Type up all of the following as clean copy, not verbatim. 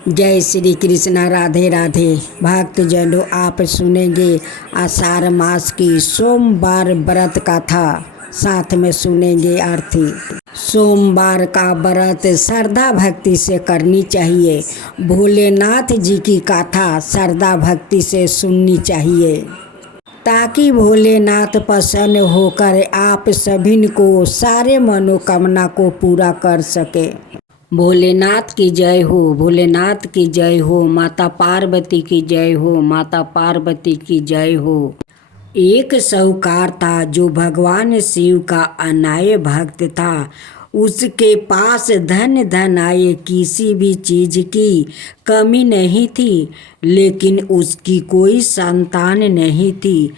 जय श्री कृष्णा। राधे राधे। भक्तजनों, आप सुनेंगे आषाढ़ मास की सोमवार व्रत कथा, साथ में सुनेंगे आरती। सोमवार का व्रत श्रद्धा भक्ति से करनी चाहिए। भोलेनाथ जी की कथा श्रद्धा भक्ति से सुननी चाहिए, ताकि भोलेनाथ प्रसन्न होकर आप सभी को सारे मनोकामना को पूरा कर सके। भोलेनाथ की जय हो, भोलेनाथ की जय हो, माता पार्वती की जय हो, माता पार्वती की जय हो। एक साहूकार था जो भगवान शिव का अनाय भक्त था। उसके पास धन धन आए, किसी भी चीज की कमी नहीं थी, लेकिन उसकी कोई संतान नहीं थी।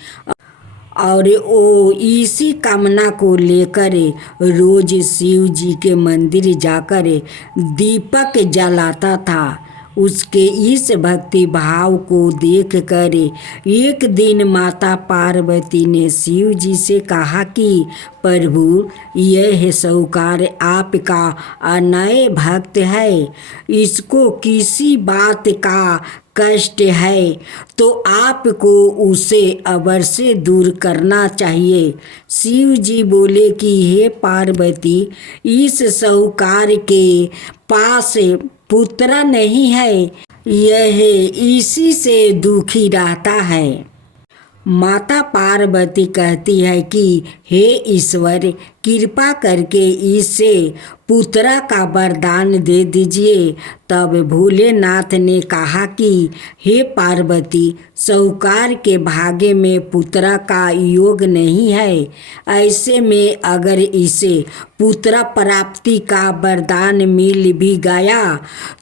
और वो इसी कामना को लेकर रोज शिव जी के मंदिर जाकर दीपक जलाता था। उसके इस भक्ति भाव को देखकर एक दिन माता पार्वती ने शिव जी से कहा कि प्रभु, यह साहूकार आपका अनय भक्त है, इसको किसी बात का कष्ट है तो आपको उसे अवश्य दूर करना चाहिए। शिव जी बोले कि हे पार्वती, इस साहूकार के पास पुत्र नहीं है, यह इसी से दुखी रहता है। माता पार्वती कहती है कि हे ईश्वर, कृपा करके इसे पुत्र का वरदान दे दीजिए। तब भोलेनाथ ने कहा कि हे पार्वती, साहूकार के भाग्य में पुत्र का योग नहीं है। ऐसे में अगर इसे पुत्र प्राप्ति का वरदान मिल भी गया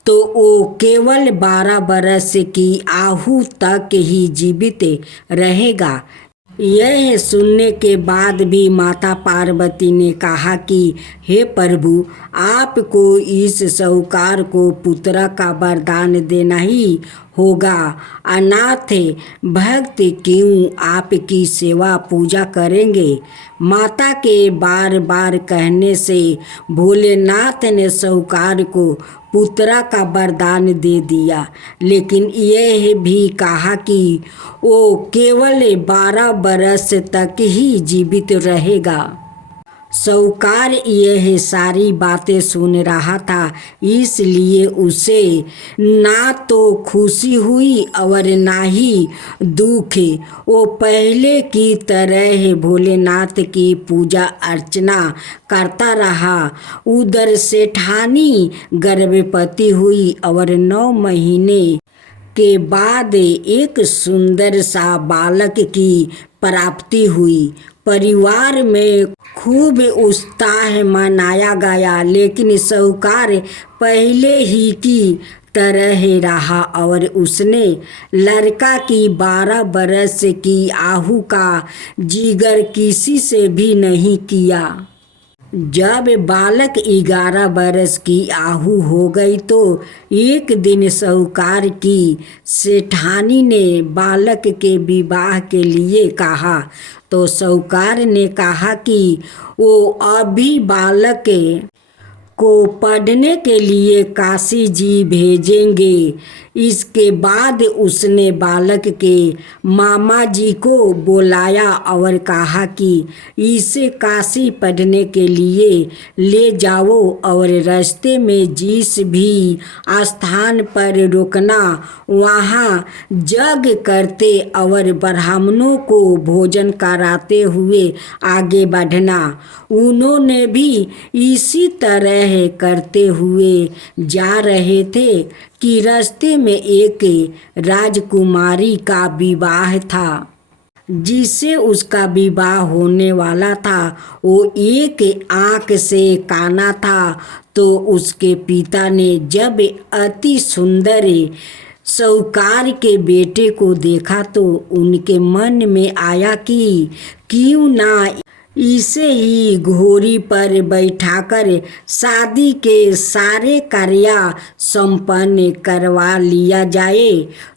तो वो केवल 12 वर्ष की आयु तक ही जीवित रहेगा। यह सुनने के बाद भी माता पार्वती ने कहा कि हे प्रभु, आपको इस साहूकार को पुत्र का वरदान देना ही होगा। अनाथ भक्त क्यों आपकी सेवा पूजा करेंगे। माता के बार बार कहने से भोलेनाथ ने साहूकार को पुत्र का वरदान दे दिया, लेकिन यह भी कहा कि वो केवल 12 वर्ष तक ही जीवित रहेगा। साहूकार यह सारी बातें सुन रहा था, इसलिए उसे ना तो खुशी हुई और ना ही दुख। वो पहले की तरह भोलेनाथ की पूजा अर्चना करता रहा। उधर सेठानी गर्भवती हुई और 9 महीने के बाद एक सुंदर सा बालक की प्राप्ति हुई। परिवार में खूब उत्साह मनाया गया, लेकिन साहूकार पहले ही की तरह रहा और उसने लड़का की 12 वर्ष की आयु का जिक्र किसी से भी नहीं किया। जब बालक 11 वर्ष की आयु हो गई तो एक दिन साहूकार की सेठानी ने बालक के विवाह के लिए कहा। तो साहूकार ने कहा कि वो अभी बालक को पढ़ने के लिए काशी जी भेजेंगे। इसके बाद उसने बालक के मामा जी को बुलाया और कहा कि इसे काशी पढ़ने के लिए ले जाओ और रास्ते में जिस भी स्थान पर रुकना, वहाँ यज्ञ करते और ब्राह्मणों को भोजन कराते हुए आगे बढ़ना। उन्होंने भी इसी तरह करते हुए जा रहे थे कि रास्ते में एक राजकुमारी का विवाह था। जिससे उसका विवाह होने वाला था वो एक आँख से काना था। तो उसके पिता ने जब अति सुंदर साहूकार के बेटे को देखा तो उनके मन में आया कि क्यों ना इसे ही घोड़ी पर बैठाकर शादी के सारे कार्य संपन्न करवा लिया जाए।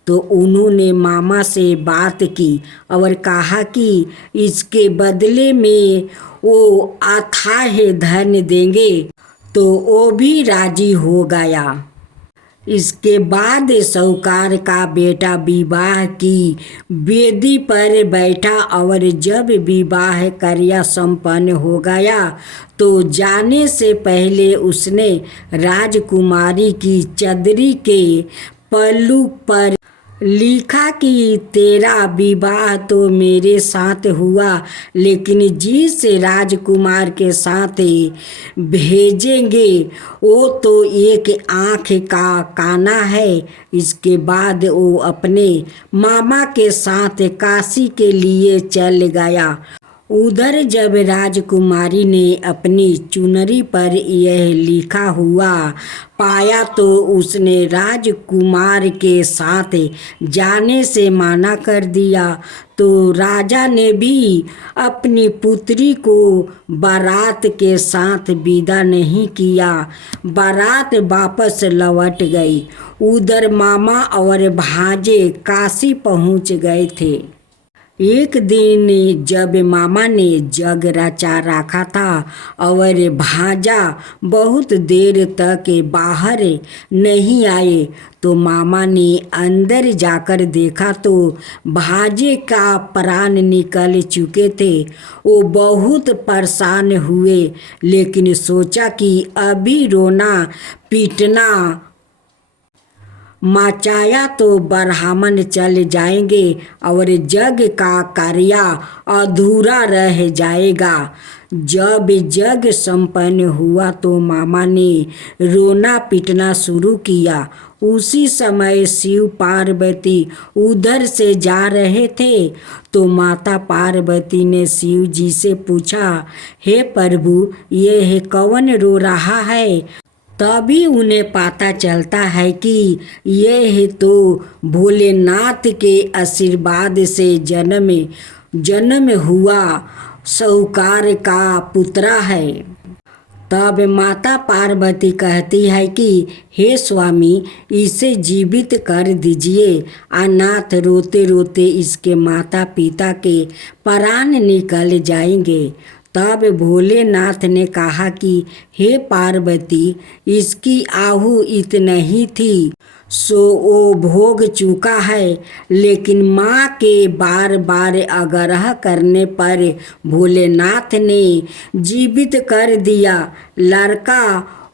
तो उन्होंने मामा से बात की और कहा कि इसके बदले में वो अथाह धन देंगे। तो वो भी राजी हो गया। इसके बाद साहूकार का बेटा विवाह की वेदी पर बैठा और जब विवाह कार्य संपन्न हो गया तो जाने से पहले उसने राजकुमारी की चदरी के पल्लू पर लिखा कि तेरा विवाह तो मेरे साथ हुआ, लेकिन जिस राजकुमार के साथ भेजेंगे वो तो एक आँख का काना है। इसके बाद वो अपने मामा के साथ काशी के लिए चल गया। उधर जब राजकुमारी ने अपनी चुनरी पर यह लिखा हुआ पाया तो उसने राजकुमार के साथ जाने से मना कर दिया। तो राजा ने भी अपनी पुत्री को बारात के साथ विदा नहीं किया। बारात वापस लौट गई। उधर मामा और भांजे काशी पहुंच गए थे। एक दिन जब मामा ने जग रचा रखा था और भांजा बहुत देर तक बाहर नहीं आए तो मामा ने अंदर जाकर देखा तो भांजे का प्राण निकल चुके थे। वो बहुत परेशान हुए, लेकिन सोचा कि अभी रोना पीटना मचाया तो ब्राह्मण चल जाएंगे और जग का कार्य अधूरा रह जाएगा। जब जग संपन्न हुआ तो मामा ने रोना पीटना शुरू किया। उसी समय शिव पार्वती उधर से जा रहे थे तो माता पार्वती ने शिव जी से पूछा, हे प्रभु, ये कौन रो रहा है? तभी उन्हें पता चलता है कि यह तो भोलेनाथ के आशीर्वाद से जन्म हुआ साहूकार का पुत्र है। तब माता पार्वती कहती है कि हे स्वामी, इसे जीवित कर दीजिए। अनाथ रोते रोते इसके माता पिता के प्राण निकल जाएंगे। तब भोलेनाथ ने कहा कि हे पार्वती, इसकी आहु इतनी ही थी सो वो भोग चुका है, लेकिन माँ के बार बार आग्रह करने पर भोलेनाथ ने जीवित कर दिया। लड़का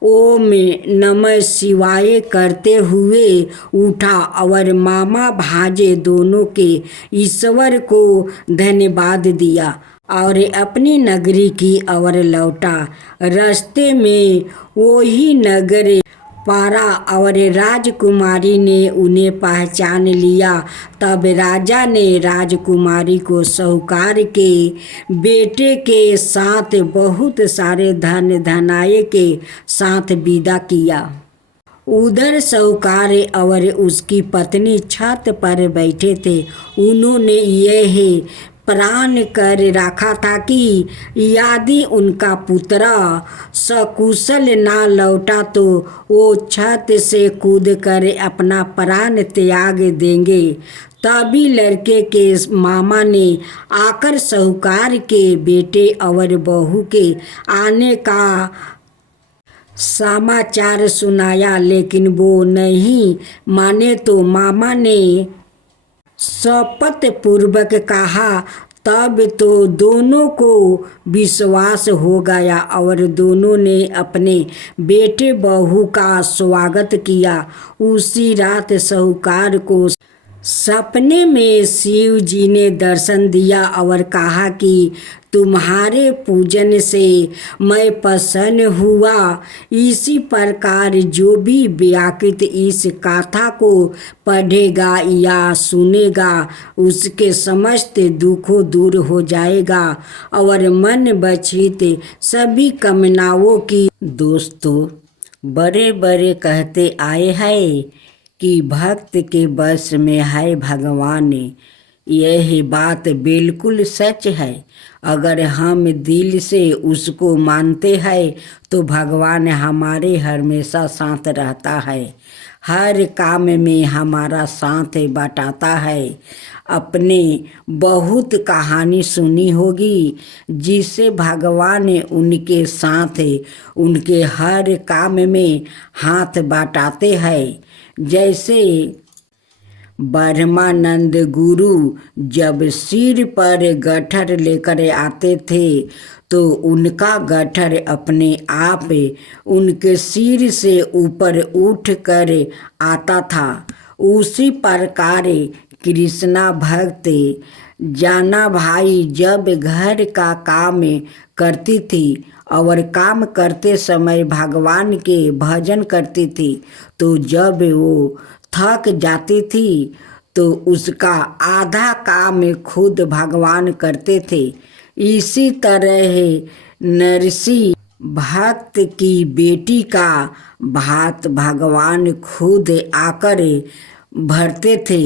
ओम नमः शिवाय करते हुए उठा और मामा भांजे दोनों के ईश्वर को धन्यवाद दिया और अपनी नगरी की ओर लौटा। रास्ते में वही नगर पारा और राजकुमारी ने उन्हें पहचान लिया। तब राजा ने राजकुमारी को साहूकार के बेटे के साथ बहुत सारे धन धनाये के साथ विदा किया। उधर साहूकार और उसकी पत्नी छत पर बैठे थे। उन्होंने यह प्रण कर रखा था कि यदि उनका पुत्र सकुशल ना लौटा तो वो छत से कूदकर अपना प्राण त्याग देंगे। तभी लड़के के मामा ने आकर साहूकार के बेटे और बहू के आने का समाचार सुनाया, लेकिन वो नहीं माने तो मामा ने शपथ पूर्वक कहा। तब तो दोनों को विश्वास हो गया और दोनों ने अपने बेटे बहू का स्वागत किया। उसी रात साहूकार को सपने में शिव जी ने दर्शन दिया और कहा कि तुम्हारे पूजन से मैं प्रसन्न हुआ। इसी प्रकार जो भी व्याकृत इस कथा को पढ़ेगा या सुनेगा उसके समस्त दुखों दूर हो जाएगा और मन बचित सभी कामनाओं की। दोस्तों, बड़े बड़े कहते आए हैं कि भक्त के बस में है भगवान। यह बात बिल्कुल सच है। अगर हम दिल से उसको मानते हैं तो भगवान हमारे हमेशा साथ रहता है, हर काम में हमारा साथ बटाता है। अपने बहुत कहानी सुनी होगी जिससे भगवान उनके साथ उनके हर काम में हाथ बटाते हैं। जैसे ब्रह्मानंद गुरु जब सिर पर गट्ठर लेकर आते थे तो उनका गट्ठर अपने आप उनके सिर से ऊपर उठ कर आता था। उसी प्रकार कृष्णा भक्त जाना भाई जब घर का काम करती थी और काम करते समय भगवान के भजन करती थी तो जब वो थक जाती थी तो उसका आधा काम खुद भगवान करते थे। इसी तरह नरसी भक्त की बेटी का भात भगवान खुद आकर भरते थे।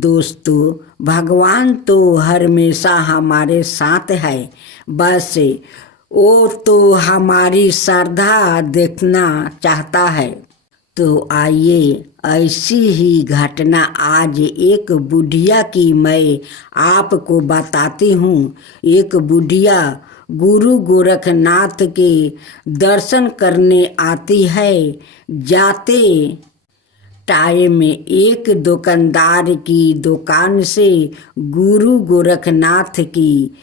दोस्तों, भगवान तो हमेशा हमारे साथ है, बस वो तो हमारी श्रद्धा देखना चाहता है। तो आइए ऐसी ही घटना आज एक बुढ़िया की मैं आपको बताती हूँ। एक बुढ़िया गुरु गोरखनाथ के दर्शन करने आती है। जाते टाइम में एक दुकानदार की दुकान से गुरु गोरखनाथ की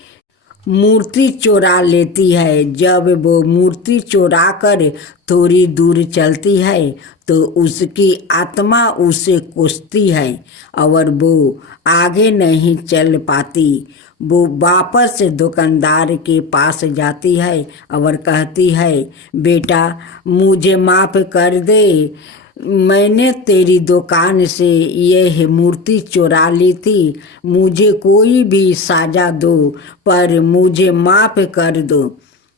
मूर्ति चुरा लेती है। जब वो मूर्ति चुरा कर थोड़ी दूर चलती है तो उसकी आत्मा उसे कोसती है और वो आगे नहीं चल पाती। वो वापस दुकानदार के पास जाती है और कहती है, बेटा मुझे माफ़ कर दे, मैंने तेरी दुकान से यह मूर्ति चुरा ली थी, मुझे कोई भी सजा दो पर मुझे माफ़ कर दो।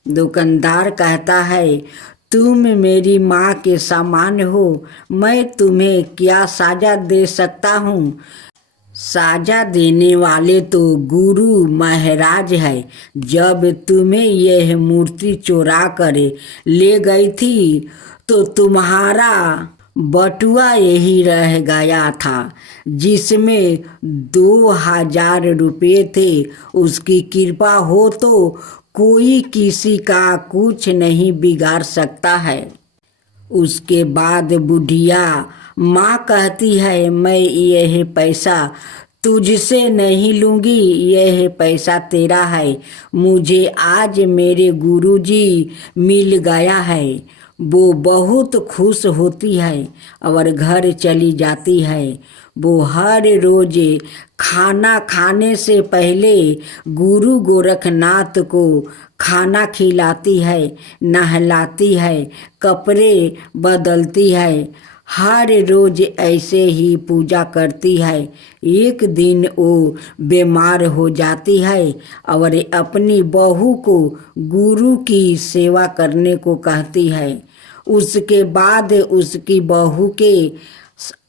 दुकानदार कहता है, तुम मेरी माँ के समान हो, मैं तुम्हें क्या सजा दे सकता हूँ। साजा देने वाले तो गुरु महाराज है। जब तुम्हें यह मूर्ति चुरा कर ले गई थी तो तुम्हारा बटुआ यही रह गया था जिसमें 2000 रुपये थे। उसकी कृपा हो तो कोई किसी का कुछ नहीं बिगाड़ सकता है। उसके बाद बुढ़िया माँ कहती है, मैं यह पैसा तुझसे नहीं लूँगी, यह पैसा तेरा है, मुझे आज मेरे गुरुजी मिल गया है। वो बहुत खुश होती है और घर चली जाती है। वो हर रोज खाना खाने से पहले गुरु गोरखनाथ को खाना खिलाती है, नहलाती है, कपड़े बदलती है, हर रोज ऐसे ही पूजा करती है। एक दिन वो बीमार हो जाती है और अपनी बहू को गुरु की सेवा करने को कहती है। उसके बाद उसकी बहू के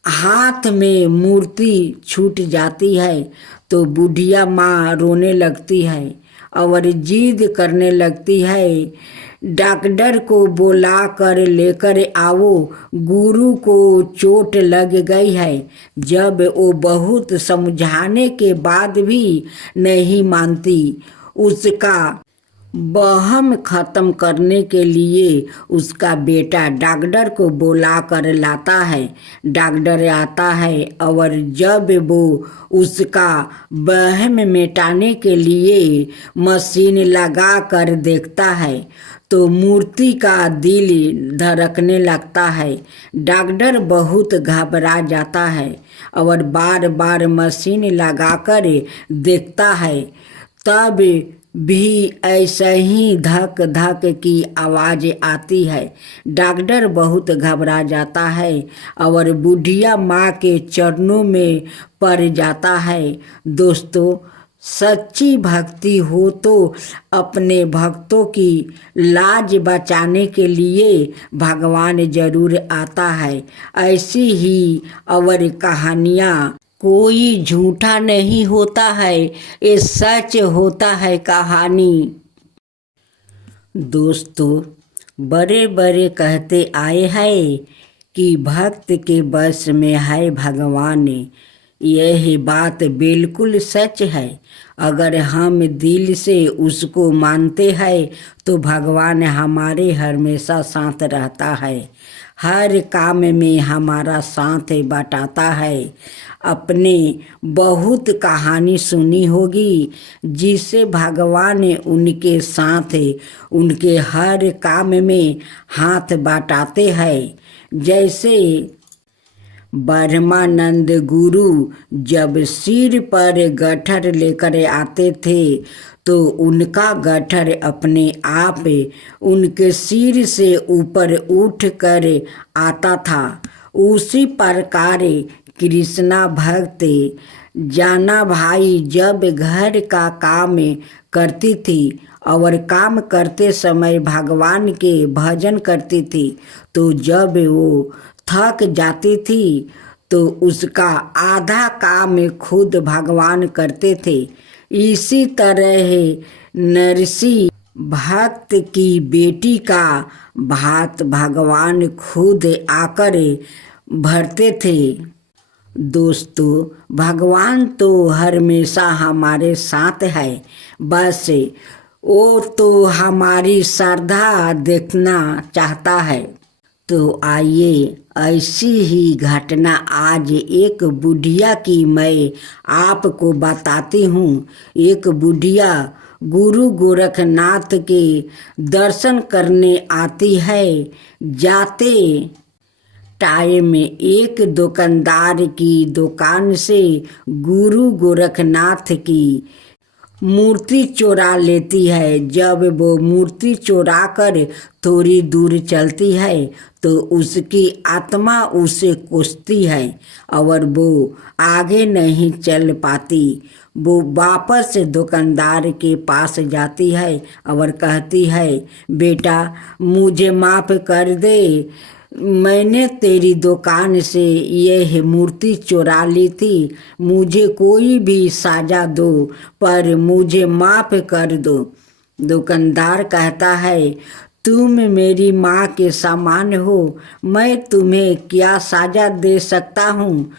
हाथ में मूर्ति छूट जाती है तो बुढ़िया माँ रोने लगती है और जिद करने लगती है, डॉक्टर को बुला कर लेकर आओ, गुरु को चोट लग गई है। जब वो बहुत समझाने के बाद भी नहीं मानती, उसका वहम खत्म करने के लिए उसका बेटा डॉक्टर को बुला कर लाता है। डॉक्टर आता है और जब वो उसका वहम मिटाने के लिए मशीन लगा कर देखता है तो मूर्ति का दिल धड़कने लगता है। डॉक्टर बहुत घबरा जाता है और बार बार मशीन लगाकर देखता है, तब भी ऐसा ही धक धक की आवाज़ आती है। डॉक्टर बहुत घबरा जाता है और बुढ़िया माँ के चरणों में पड़ जाता है। दोस्तों, सच्ची भक्ति हो तो अपने भक्तों की लाज बचाने के लिए भगवान जरूर आता है। ऐसी ही और कहानियाँ कोई झूठा नहीं होता है, ये सच होता है कहानी। दोस्तों, बड़े बड़े कहते आए हैं कि भक्त के बस में है भगवान। यह बात बिल्कुल सच है। अगर हम दिल से उसको मानते हैं तो भगवान हमारे हमेशा साथ रहता है, हर काम में हमारा साथ बटाता है। अपने बहुत कहानी सुनी होगी जिसे भगवान उनके साथ उनके हर काम में हाथ बटाते हैं। जैसे ब्रह्मानंद गुरु जब सिर पर गट्ठर लेकर आते थे तो उनका गट्ठर अपने आप उनके सिर से ऊपर उठ कर आता था। उसी प्रकार कृष्णा भक्त जाना भाई जब घर का काम करती थी और काम करते समय भगवान के भजन करती थी, तो जब वो थक जाती थी तो उसका आधा काम खुद भगवान करते थे। इसी तरह नरसी भक्त की बेटी का भात भगवान खुद आकर भरते थे। दोस्तों, भगवान तो हमेशा हमारे साथ है, बस वो तो हमारी श्रद्धा देखना चाहता है। तो आइए ऐसी ही घटना आज एक बुढ़िया की मैं आपको बताती हूँ। एक बुढ़िया गुरु गोरखनाथ के दर्शन करने आती है। जाते टाइम में एक दुकानदार की दुकान से गुरु गोरखनाथ की मूर्ति चुरा लेती है। जब वो मूर्ति चुरा कर थोड़ी दूर चलती है तो उसकी आत्मा उसे कोसती है और वो आगे नहीं चल पाती। वो वापस दुकानदार के पास जाती है और कहती है, बेटा मुझे माफ़ कर दे, मैंने तेरी दुकान से यह मूर्ति चुरा ली थी। मुझे कोई भी सजा दो पर मुझे माफ़ कर दो। दुकानदार कहता है, तुम मेरी माँ के समान हो, मैं तुम्हें क्या सजा दे सकता हूँ।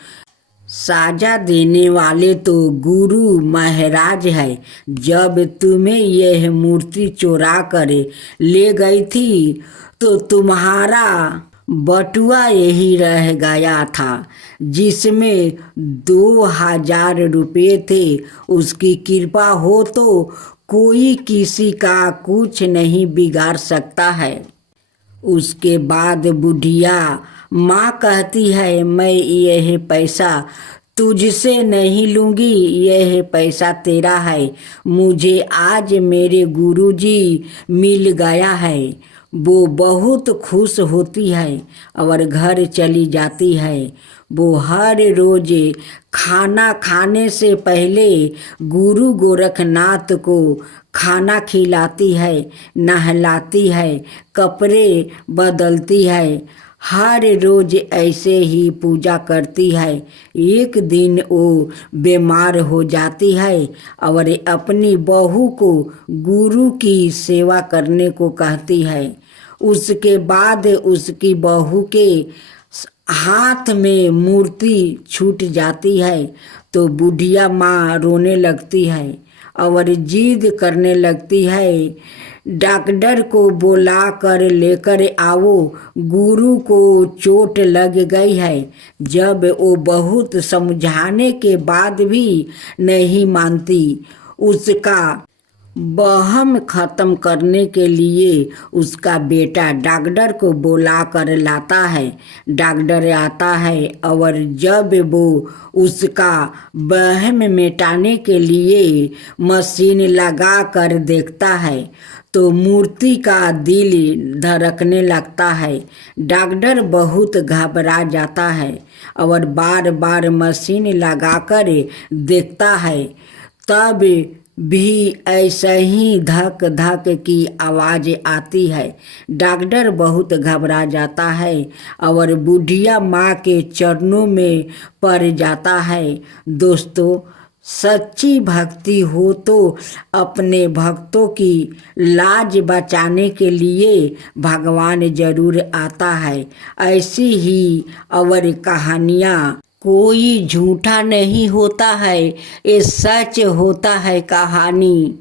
साजा देने वाले तो गुरु महाराज है। जब तुम्हें यह मूर्ति चुरा कर ले गई थी तो तुम्हारा बटुआ यही रह गया था जिसमें 2000 रुपये थे। उसकी कृपा हो तो कोई किसी का कुछ नहीं बिगाड़ सकता है। उसके बाद बुढ़िया माँ कहती है, मैं यह पैसा तुझसे नहीं लूँगी, यह पैसा तेरा है। मुझे आज मेरे गुरुजी मिल गया है। वो बहुत खुश होती है और घर चली जाती है। वो हर रोज खाना खाने से पहले गुरु गोरखनाथ को खाना खिलाती है, नहलाती है, कपड़े बदलती है, हर रोज ऐसे ही पूजा करती है। एक दिन वो बीमार हो जाती है और अपनी बहू को गुरु की सेवा करने को कहती है। उसके बाद उसकी बहू के हाथ में मूर्ति छूट जाती है तो बुढ़िया माँ रोने लगती है और जिद करने लगती है, डॉक्टर को बुला कर लेकर आओ, गुरु को चोट लग गई है। जब वो बहुत समझाने के बाद भी नहीं मानती, उसका वहम खत्म करने के लिए उसका बेटा डॉक्टर को बुला कर लाता है। डॉक्टर आता है और जब वो उसका वहम मिटाने के लिए मशीन लगा कर देखता है तो मूर्ति का दिल धड़कने लगता है। डॉक्टर बहुत घबरा जाता है और बार बार मशीन लगाकर देखता है। तब भी ऐसा ही धक धक की आवाज़ आती है। डॉक्टर बहुत घबरा जाता है और बुढ़िया माँ के चरणों में पड़ जाता है। दोस्तों, सच्ची भक्ति हो तो अपने भक्तों की लाज बचाने के लिए भगवान जरूर आता है। ऐसी ही और कहानियाँ, कोई झूठा नहीं होता है, ये सच होता है कहानी।